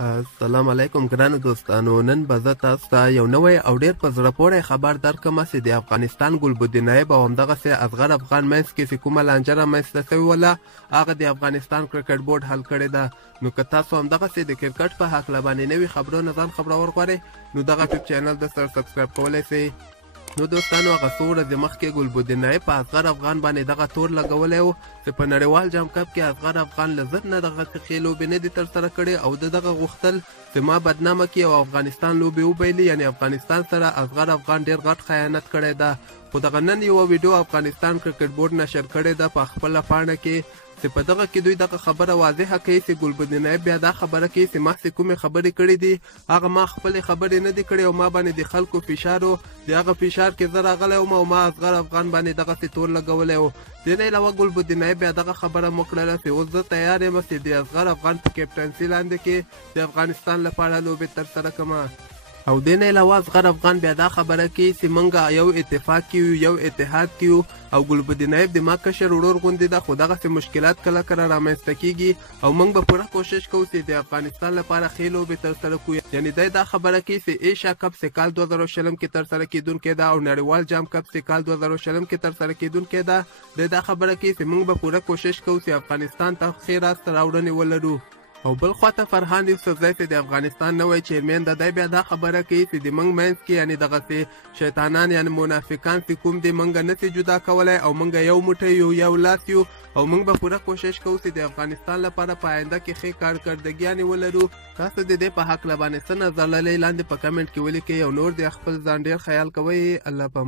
السلام علیکم ګرانو دوستانو. نن به زه تاسو ته یو نوی او ډېر په زړه پورې خبر درکړم چې د افغانستان ګلبدین نایب او همدغسې اصغر افغان منځ کې چې کومه لانجه رامنځته شوې وله هغه د افغانستان کرکټ بورډ حل کړې ده. نو که تاسو همدغسې د کرکټ په هکله باندې نوي خبرونه ځان خبرور غواړئ نو دغه یوټیوب چینل د سره سبسکرایب کولی شئ. نو دوستانو هغه څو ورځې مخکې ګلبدین نایب په اصغر افغان باندې دغه تور لګولی و چې په نړیوال جام کپ کې اصغر افغان له زر نه دغه ښې لوبې نه دي ترسره کړې او د دغه غوښتل چې ما بدنامه کړي او افغانستان لوبې وبایلي، یعنې افغانستان سره اصغر افغان ډېر غټ خیانت کړی ده. خو دغه نن یوه ویډیو افغانستان کرکټ بورډ نشر کړې ده په خپله پاڼه کې چې په دغه کې دوی دغه خبره واضحه کوي چې ګلبدین نایب بیا دا خبره کوي چې ما چې کومې خبرې کړې دي هغه ما خپلې خبرې نه دي کړې او ما باندې د خلکو فشار و د هغه فشار کې زه راغلی وم او ما اصغر افغان باندې دغسې تور لګولی و. دې نه علاوه ګلبدین نایب بیا دغه خبره مو کړله چې اوس زه تیار یم چې د اصغر افغان په کیپټنسي لاندې کې د افغانستان لپاره لوبې ترسره کړم. او دې نه علاوه اصغر افغان بیا دا خبره کوي چې موږ یو اتفاق کې یو یو اتحاد کې یو او ګلبدین نایب د ما کشر ورور غوندې ده، خو دغسې مشکلات کله کله رامنځته کیږي او موږ به پوره کوشش کوو چې د افغانستان لپاره ښې لوبې ترسره کړو. یعنې دی دا خبره کوي چې ایشیا کپ چې کال 2020 کې ترسره کیدونکی ده او نړیوال جام کپ چې کال 2020 کې ترسره کیدونکی ده. دی دا خبره کوي چې موږ به پوره کوشش کوو چې افغانستان ته ښې راسته راوړنې ولرو. او بل خواته فرهان یوسفزی چې د افغانستان نوی چیرمین ده دی بیا دا خبره کوي چې د موږ منځ کې یعنې دغسې شیطانان یعنې منافقان چې کوم دي موږ نسي جدا کولی او موږ یو موټی یو یو لاس یو او موږ به پوره کوشش کوو چې د افغانستان لپاره په آینده کې ښې کارکردګیانې ولرو. تاسو د دې په هکله باندې څه نظر لرئ لاندې په کمنټ کې ولیکئ او نور د خپل ځان ډېر خیال کوئ. الله په